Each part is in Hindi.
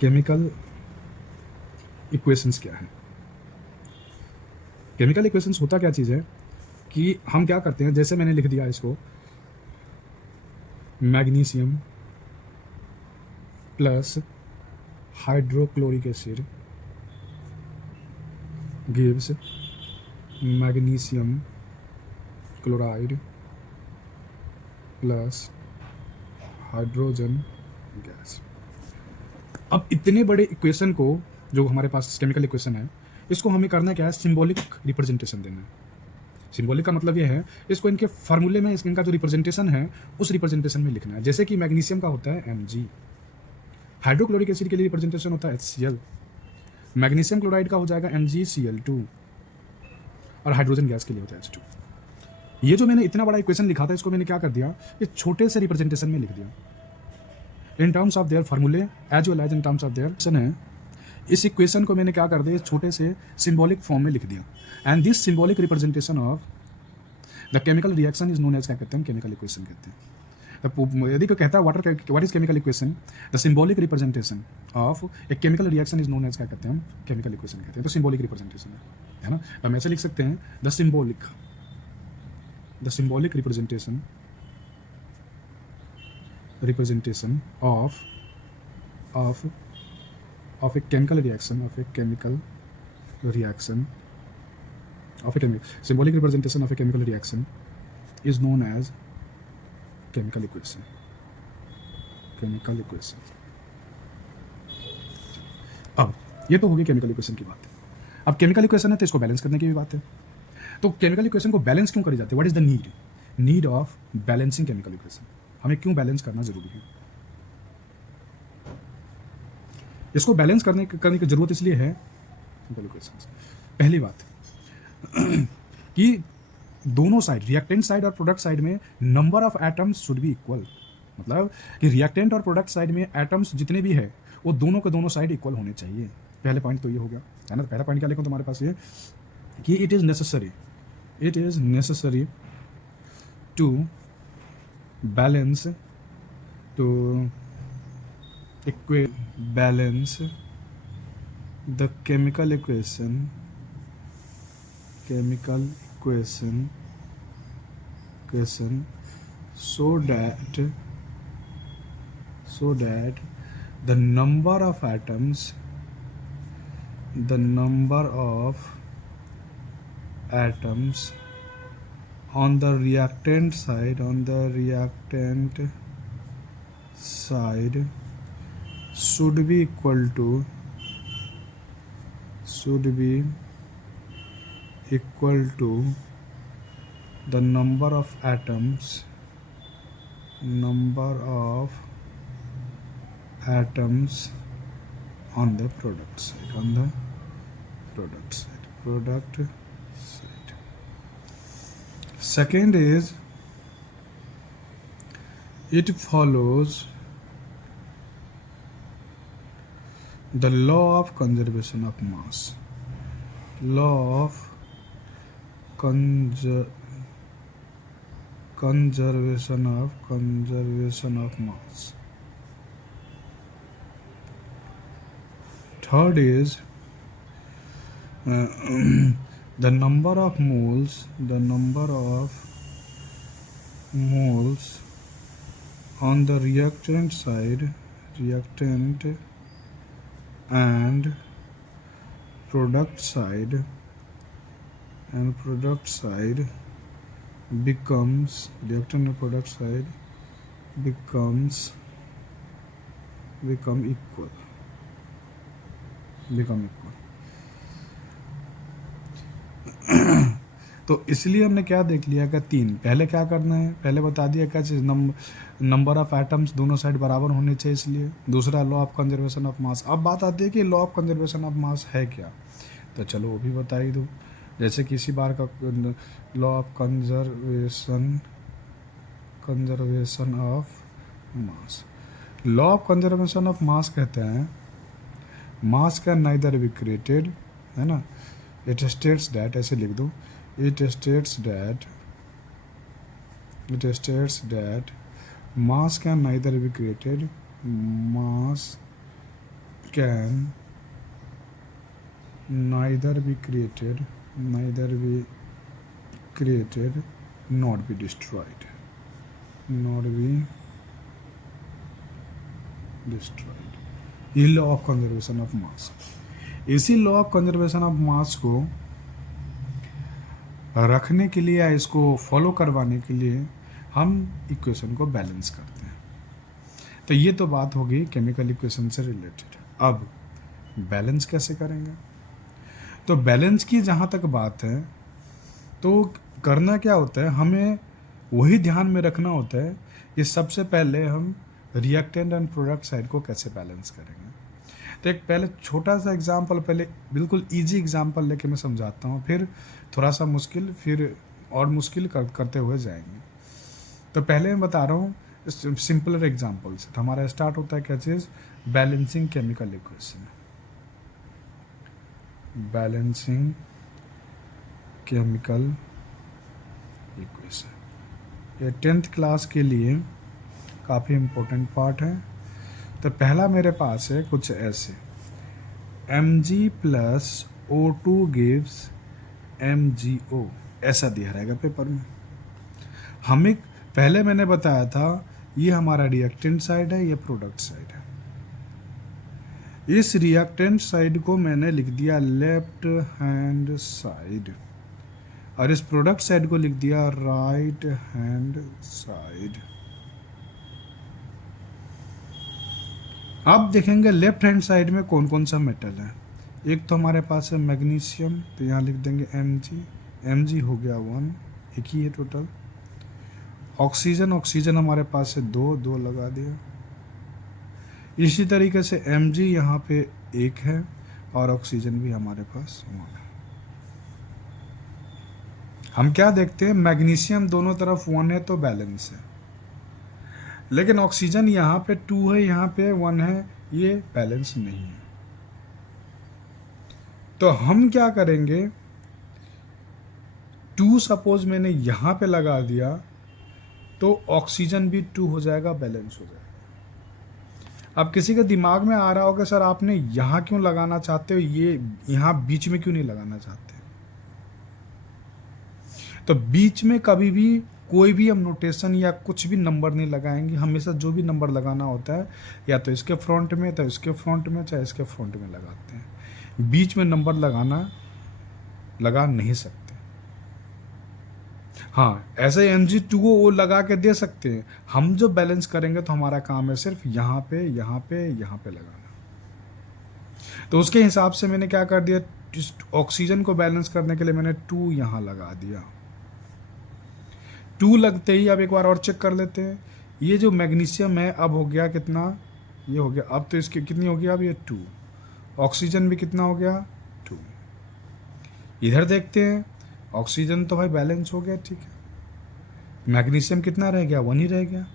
केमिकल इक्वेशंस क्या है? केमिकल इक्वेशंस होता क्या चीज़ है कि हम क्या करते हैं, जैसे मैंने लिख दिया इसको, magnesium plus hydrochloric acid gives magnesium chloride plus hydrogen gas. अब इतने बड़े इक्वेशन को, जो हमारे पास केमिकल इक्वेशन है, इसको हमें करना क्या है, सिंबॉलिक रिप्रेजेंटेशन देना है। सिंबॉलिक का मतलब ये है, इसको इनके फार्मूले में इनका जो रिप्रेजेंटेशन है उस रिप्रेजेंटेशन में लिखना है। जैसे कि मैग्नीशियम का होता है Mg, हाइड्रोक्लोरिक एसिड के लिए रिप्रेजेंटेशन होता है HCl, मैग्नीशियम क्लोराइड का हो जाएगा MgCl2 और हाइड्रोजन गैस के लिए होता है H2। ये जो मैंने इतना बड़ा इक्वेशन लिखा था, इसको मैंने क्या कर दिया, ये छोटे से रिप्रेजेंटेशन में लिख दिया in terms of their formulae as well as in terms of their है। इस इक्वेशन को मैंने क्या कर दिया, छोटे से सिंबॉलिक फॉर्म में लिख दिया। And this symbolic representation of the chemical reaction is known as, क्या कहते हैं, केमिकल इक्वेशन कहते हैं। यदि कोई कहता है what is chemical equation, the symbolic representation of a chemical reaction is known as, क्या कहते हैं, हम केमिकल इक्वेशन कहते हैं। तो सिंबॉलिक रिप्रेजेंटेशन है ना। हम ऐसे लिख सकते हैं, the symbolic representation of a chemical reaction symbolic representation of a chemical reaction is known as chemical equation। अब ये तो होगी केमिकल इक्वेशन की बात। अब केमिकल इक्वेशन है तो इसको बैलेंस करने की भी बात है। तो केमिकल इक्वेशन को बैलेंस क्यों करी जाती है, what is the need of balancing chemical equation, हमें क्यों बैलेंस करना जरूरी है। इसको बैलेंस करने की जरूरत इसलिए है, पहली बात कि दोनों साइड, रिएक्टेंट साइड और प्रोडक्ट साइड में number of atoms should be equal. मतलब कि रिएक्टेंट और प्रोडक्ट साइड में एटम्स जितने भी है वो दोनों के दोनों साइड इक्वल होने चाहिए। पहले पॉइंट तो ये हो गया है ना। पहला पॉइंट क्या लिखो तुम्हारे पास, ये कि it is necessary to balance the chemical equation so that the number of atoms on the reactant side should be equal to the number of atoms on the product side। Second is, it follows the law of conservation of mass। conservation of mass। Third is the number of moles on the reactant side and product side becomes equal। तो इसलिए हमने क्या देख लिया कि तीन, पहले क्या करना है, पहले बता दिया क्या चीज़, नंबर ऑफ एटम्स दोनों साइड बराबर होने चाहिए, इसलिए दूसरा लॉ ऑफ कंजर्वेशन ऑफ मास। अब बात आती है कि लॉ ऑफ कंजर्वेशन ऑफ मास है क्या, तो चलो वो भी बता ही दो। जैसे कि इसी बार का law of conservation of mass. Law of conservation of मास कहते हैं, मास कैन नाइदर बी क्रिएटेड, है ना। इट स्टेट्स दैट, ऐसे लिख दो, it states that mass can neither be created can neither be created not be destroyed ये law of conservation of mass. इसी law of conservation of mass को रखने के लिए या इसको फॉलो करवाने के लिए हम इक्वेशन को बैलेंस करते हैं। तो ये तो बात होगी केमिकल इक्वेशन से रिलेटेड। अब बैलेंस कैसे करेंगे? तो बैलेंस की जहाँ तक बात है तो करना क्या होता है, हमें वही ध्यान में रखना होता है कि सबसे पहले हम रिएक्टेंट एंड प्रोडक्ट साइड को कैसे बैलेंस करेंगे। तो एक पहले छोटा सा एग्जांपल, पहले बिल्कुल इजी एग्जांपल लेके मैं समझाता हूँ, फिर थोड़ा सा मुश्किल, फिर और मुश्किल करते हुए जाएंगे। तो पहले मैं बता रहा हूँ सिंपलर एग्जांपल से। तो हमारा स्टार्ट होता है क्या चीज़? Balancing chemical equation. Balancing chemical equation ये 10th क्लास के लिए काफ़ी इम्पोर्टेंट पार्ट है। तो पहला मेरे पास है कुछ ऐसे, Mg plus O2 gives MgO, ऐसा दिया रहेगा पेपर में। हमें पहले मैंने बताया था ये हमारा रिएक्टेंट साइड है, ये प्रोडक्ट साइड है। इस रिएक्टेंट साइड को मैंने लिख दिया लेफ्ट हैंड साइड और इस प्रोडक्ट साइड को लिख दिया राइट हैंड साइड। अब देखेंगे लेफ्ट हैंड साइड में कौन कौन सा मेटल है। एक तो हमारे पास है मैग्नीशियम, तो यहाँ लिख देंगे Mg हो गया 1, एक ही है टोटल। ऑक्सीजन हमारे पास है 2 लगा दिया। इसी तरीके से Mg यहाँ पे 1 है और ऑक्सीजन भी हमारे पास 1 है। हम क्या देखते हैं, मैग्नीशियम दोनों तरफ 1 है तो बैलेंस है, लेकिन ऑक्सीजन यहाँ पे 2 है, यहाँ पे 1 है, ये बैलेंस नहीं है। तो हम क्या करेंगे, 2 सपोज मैंने यहाँ पे लगा दिया तो ऑक्सीजन भी 2 हो जाएगा, बैलेंस हो जाएगा। अब किसी के दिमाग में आ रहा होगा सर आपने यहाँ क्यों लगाना चाहते हो, ये यहाँ बीच में क्यों नहीं लगाना चाहते? तो बीच में कभी भी कोई भी हम नोटेशन या कुछ भी नंबर नहीं लगाएंगे। हमेशा जो भी नंबर लगाना होता है या तो इसके फ्रंट में, तो इसके फ्रंट में, चाहे इसके फ्रंट में लगाते हैं। बीच में नंबर लगा नहीं सकते। हाँ, ऐसे Mg2 को वो लगा के दे सकते हैं। हम जो बैलेंस करेंगे तो हमारा काम है सिर्फ यहाँ पे लगाना। तो उसके हिसाब से मैंने क्या कर दिया, ऑक्सीजन को बैलेंस करने के लिए मैंने 2 यहाँ लगा दिया। 2 लगते ही अब एक बार और चेक कर लेते हैं। ये जो मैग्नीशियम है अब हो गया कितना, ये हो गया, अब तो इसकी कितनी हो गया, अब ये 2। ऑक्सीजन भी कितना हो गया, 2। इधर देखते हैं, ऑक्सीजन तो भाई बैलेंस हो गया, ठीक है। मैग्नीशियम कितना रह गया, 1 ही रह गया।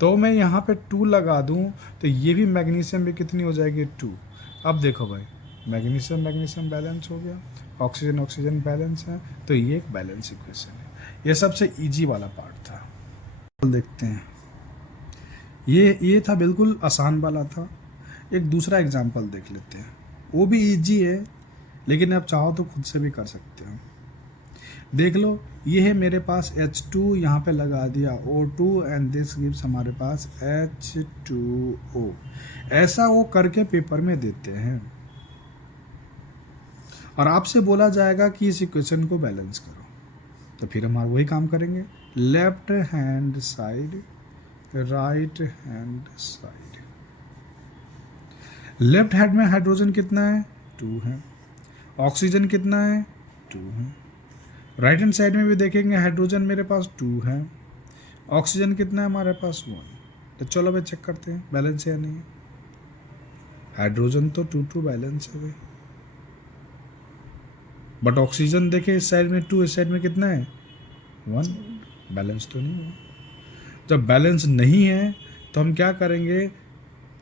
तो मैं यहाँ पे 2 लगा दूँ तो ये भी मैग्नीशियम भी कितनी हो जाएगी, 2। अब देखो भाई, मैग्नीशियम बैलेंस हो गया, ऑक्सीजन बैलेंस है, तो ये एक बैलेंस इक्वेशन है। ये सबसे इजी वाला पार्ट था। देखते हैं, ये था बिल्कुल आसान वाला था। एक दूसरा एग्जांपल देख लेते हैं, वो भी इजी है, लेकिन आप चाहो तो खुद से भी कर सकते हो। देख लो, ये है मेरे पास H2, यहाँ पे लगा दिया O2 एंड दिस गिव्स हमारे पास H2O। ऐसा वो करके पेपर में देते हैं और आपसे बोला जाएगा कि इस इक्वेशन को बैलेंस करो। तो फिर हम वही काम करेंगे, left hand side, right hand side. Left hand में हाइड्रोजन कितना है, 2 है। ऑक्सीजन कितना है, 2 है। राइट हैंड साइड में भी देखेंगे, हाइड्रोजन मेरे पास 2 है, ऑक्सीजन कितना है हमारे पास, 1। तो चलो भाई चेक करते हैं बैलेंस है या नहीं। हाइड्रोजन तो 2 बैलेंस है भाई, बट ऑक्सीजन देखे इस साइड में 2, इस साइड में कितना है, 1। बैलेंस तो नहीं है। जब बैलेंस नहीं है तो हम क्या करेंगे,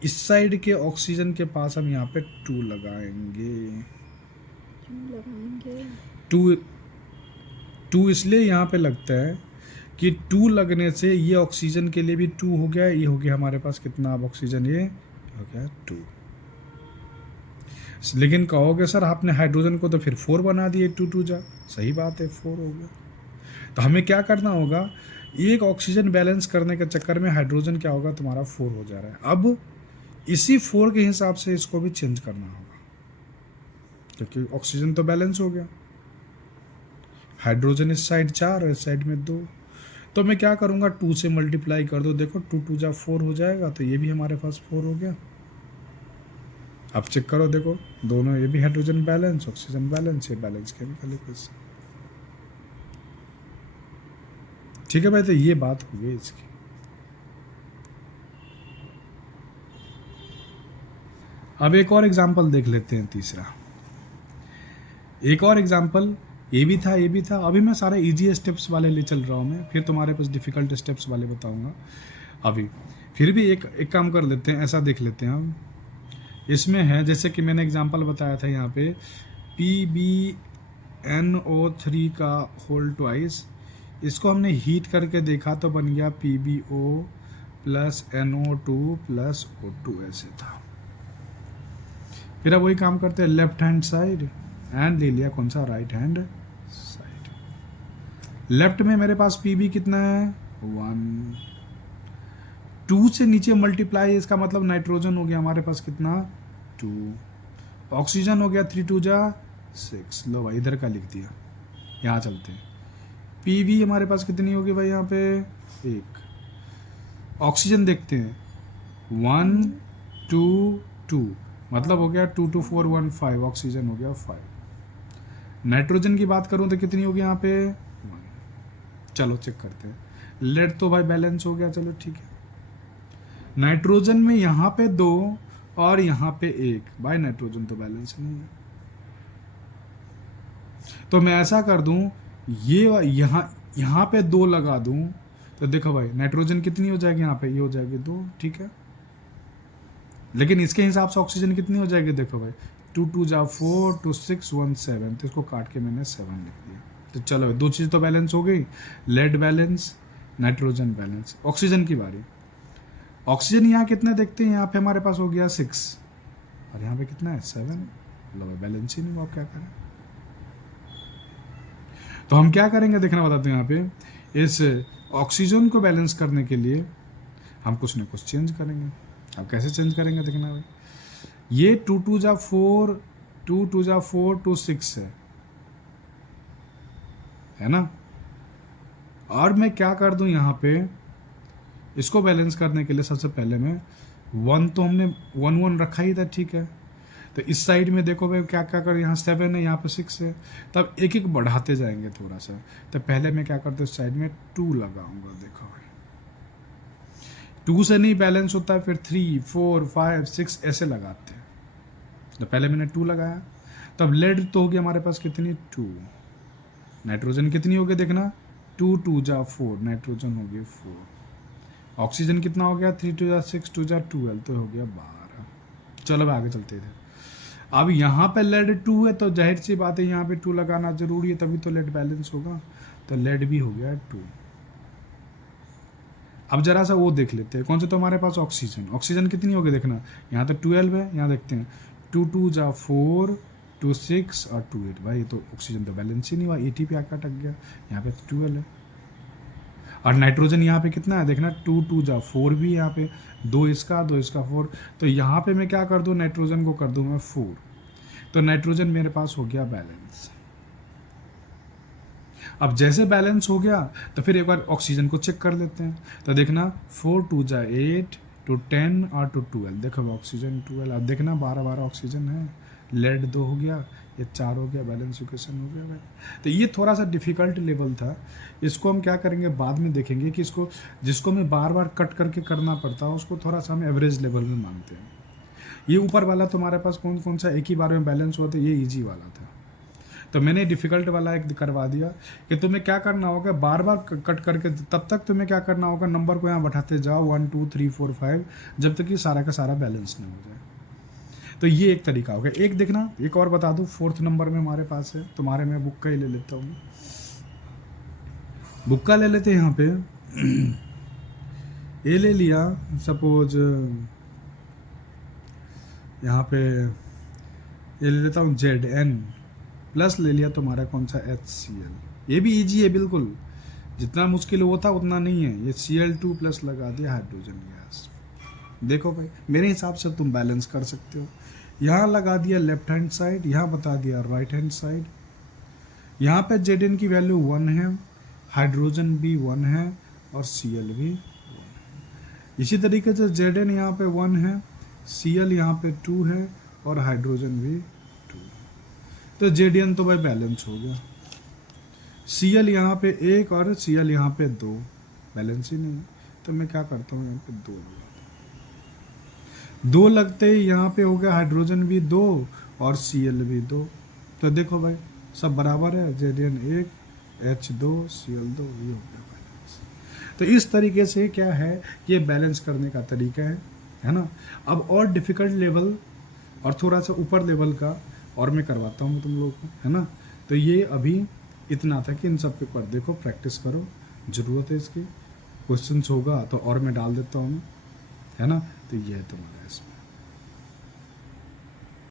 इस साइड के ऑक्सीजन के पास हम यहाँ पे 2 लगाएंगे। 2 इसलिए यहाँ पे लगता है कि 2 लगने से ये ऑक्सीजन के लिए भी 2 हो गया, ये हो गया हमारे पास कितना अब ऑक्सीजन, ये हो गया 2। लेकिन कहोगे सर आपने हाइड्रोजन को तो फिर 4 बना दिए, 2 2 जा, सही बात है 4 हो गया। तो हमें क्या करना होगा, एक ऑक्सीजन बैलेंस करने के चक्कर में हाइड्रोजन क्या होगा तुम्हारा 4 हो जा रहा है। अब इसी 4 के हिसाब से इसको भी चेंज करना होगा, क्योंकि ऑक्सीजन तो बैलेंस हो गया। हाइड्रोजन इस साइड 4 और इस साइड में 2, तो मैं क्या करूँगा 2 से मल्टीप्लाई कर दो, देखो 2 2 जा 4 हो जाएगा, तो ये भी हमारे पास 4 हो गया। अब चेक करो, देखो दोनों, ये भी हाइड्रोजन बैलेंस, ऑक्सीजन बैलेंस, ये बैलेंस केमिकल इक्वेशन। ठीक है भाई, तो ये बात हो गई इसकी। अब एक और एग्जांपल देख लेते हैं, तीसरा एक और एग्जांपल, ये भी था ये भी था। अभी मैं सारे इजी स्टेप्स वाले ले चल रहा हूँ मैं, फिर तुम्हारे पास डिफ़िकल्ट स्टेप्स वाले बताऊँगा अभी। फिर भी एक काम कर लेते हैं, ऐसा देख लेते हैं हम। इसमें है जैसे कि मैंने एग्जांपल बताया था यहाँ पे PbNO3 का होल ट्वाइस, इसको हमने हीट करके देखा तो बन गया PbO plus NO2 plus O2 ऐसे था। फिर अब वही काम करते हैं, लेफ्ट हैंड साइड एंड ले लिया कौन सा, राइट हैंड साइड। लेफ्ट में मेरे पास Pb कितना है 1, 2 से नीचे मल्टीप्लाई, इसका मतलब नाइट्रोजन हो गया हमारे पास कितना 2, ऑक्सीजन हो गया 3 2 जा 6। लो भाई इधर का लिख दिया, यहाँ चलते हैं। Pv हमारे पास कितनी होगी भाई यहाँ पे 1, ऑक्सीजन देखते हैं 1 2 2, मतलब हो गया 2 2 4 1 5, ऑक्सीजन हो गया 5। नाइट्रोजन की बात करूं तो कितनी होगी यहाँ पे 1। चलो चेक करते हैं, लेड तो भाई बैलेंस हो गया, चलो ठीक है। नाइट्रोजन में यहाँ पे 2 और यहाँ पे 1, भाई नाइट्रोजन तो बैलेंस नहीं है। तो मैं ऐसा कर दूं, ये यहाँ पे 2 लगा दूं, तो देखो भाई नाइट्रोजन कितनी हो जाएगी यहाँ पे, ये हो जाएगी 2, ठीक है। लेकिन इसके हिसाब से ऑक्सीजन कितनी हो जाएगी, देखो भाई 2 2 जा 4 2 6 1 7, तो इसको काट के मैंने 7 लिख दिया। तो चलो 2 चीज़ तो बैलेंस हो गई, lead balance, nitrogen balance. Oxygen की बारी, ऑक्सीजन यहाँ कितना देखते हैं, यहाँ पे हमारे पास हो गया 6 और यहाँ पे कितना है 7। लो भाई बैलेंस ही नहीं हुआ, क्या करें। तो हम क्या करेंगे देखना बताते हैं, यहाँ पे इस ऑक्सीजन को बैलेंस करने के लिए हम कुछ ना कुछ चेंज करेंगे। अब कैसे चेंज करेंगे देखना भाई, ये 2 2 जा 4 2 2 जा 4 2 6 है ना। और मैं क्या कर दूं यहाँ पे, इसको बैलेंस करने के लिए सबसे पहले मैं 1 तो हमने 1 1 रखा ही था, ठीक है। तो इस साइड में देखो भाई क्या क्या कर, यहाँ 7 है, यहाँ पे 6 है, तब एक एक बढ़ाते जाएंगे थोड़ा सा। तो पहले मैं क्या करता हूँ, साइड में 2 लगाऊंगा, देखो भाई 2 से नहीं बैलेंस होता है, फिर 3 4 5 6 ऐसे लगाते हैं। तो पहले मैंने 2 लगाया, तब लेड तो होगी हमारे पास कितनी 2, नाइट्रोजन कितनी होगी देखना 2 2 जा 4, नाइट्रोजन हो गया 4, ऑक्सीजन कितना हो गया 3 2 जा 6 2 जा 12, तो हो गया 12। चलो अब आगे चलते थे। अब यहाँ पे लेड 2 है, तो जाहिर सी बात है यहाँ पे 2 लगाना जरूरी है, तभी तो लेड बैलेंस होगा। तो लेड भी हो गया 2। अब जरा सा वो देख लेते हैं, कौन सा, तो हमारे पास ऑक्सीजन, ऑक्सीजन कितनी होगी देखना, यहाँ तो 12 है, यहाँ देखते हैं 2 2 जा 4 2 6 और 2 8, भाई तो ऑक्सीजन तो बैलेंस ही नहीं हुआ, 80 पे आकर अटक गया, यहाँ पे 12 है। और नाइट्रोजन यहाँ पे कितना है देखना 2 2 जा 4 भी यहाँ पे, 2 इसका 4, तो यहाँ पे मैं क्या कर दूँ, नाइट्रोजन को कर दूँ मैं 4, तो नाइट्रोजन मेरे पास हो गया बैलेंस। अब जैसे बैलेंस हो गया तो फिर एक बार ऑक्सीजन को चेक कर लेते हैं। तो देखना 4 2 जा 8 2 10 और 2 12, देखो ऑक्सीजन 12। अब देखना 12 12 ऑक्सीजन है, लेड 2 हो गया, ये 4 हो गया, बैलेंस इक्वेशन हो गया भाई। तो ये थोड़ा सा डिफ़िकल्ट लेवल था, इसको हम क्या करेंगे बाद में देखेंगे कि इसको, जिसको मैं बार बार कट करके करना पड़ता है उसको थोड़ा सा हम एवरेज लेवल में मानते हैं। ये ऊपर वाला तुम्हारे पास कौन कौन सा एक ही बार में बैलेंस हुआ था, ये ईजी वाला था। तो मैंने डिफ़िकल्ट वाला एक करवा दिया कि तुम्हें क्या करना होगा, बार बार कट करके, तब तक तुम्हें क्या करना होगा, नंबर को यहाँ बैठाते जाओ 1 2 3 4 5, जब तक कि सारा का सारा बैलेंस नहीं हो जाए। तो ये एक तरीका होगा। एक देखना, एक और बता दूँ, 4th नंबर में हमारे पास है, तुम्हारे मैं बुक का ही ले लेता हूँ, बुक का ले लेते हैं। यहाँ पे ये ले लिया, सपोज यहाँ पे ये ले लेता हूँ Zn प्लस ले लिया तुम्हारा कौन सा HCl। ये भी इजी है बिल्कुल, जितना मुश्किल होता उतना नहीं है। ये Cl2 प्लस लगा दिया हाइड्रोजन गैस। देखो भाई मेरे हिसाब से तुम बैलेंस कर सकते हो। यहाँ लगा दिया लेफ्ट हैंड साइड, यहाँ बता दिया राइट हैंड साइड। यहाँ पे Zn की वैल्यू 1 है, हाइड्रोजन भी 1 है और Cl भी 1 है। इसी तरीके से Zn यहाँ पे 1 है, Cl यहाँ पे 2 है और हाइड्रोजन भी 2 है। तो Zn तो भाई बैलेंस हो गया। Cl यहाँ पे 1 और Cl यहाँ पे 2, बैलेंस ही नहीं है। तो मैं क्या करता हूँ, यहाँ पे 2 लगा दूँ। 2 लगते ही यहाँ पे हो गया हाइड्रोजन भी 2 और Cl भी 2। तो देखो भाई सब बराबर है, Zn 1 H2 Cl 2, ये हो गया बैलेंस। तो इस तरीके से क्या है, ये बैलेंस करने का तरीका है ना। अब और डिफ़िकल्ट लेवल और थोड़ा सा ऊपर लेवल का और मैं करवाता हूँ तुम लोगों को, है ना। तो ये अभी इतना था कि इन सब के ऊपर देखो, प्रैक्टिस करो, ज़रूरत है इसकी। क्वेश्चंस होगा तो और मैं डाल देता हूँ, है ना। तो ये है तुम्हारा इसमें।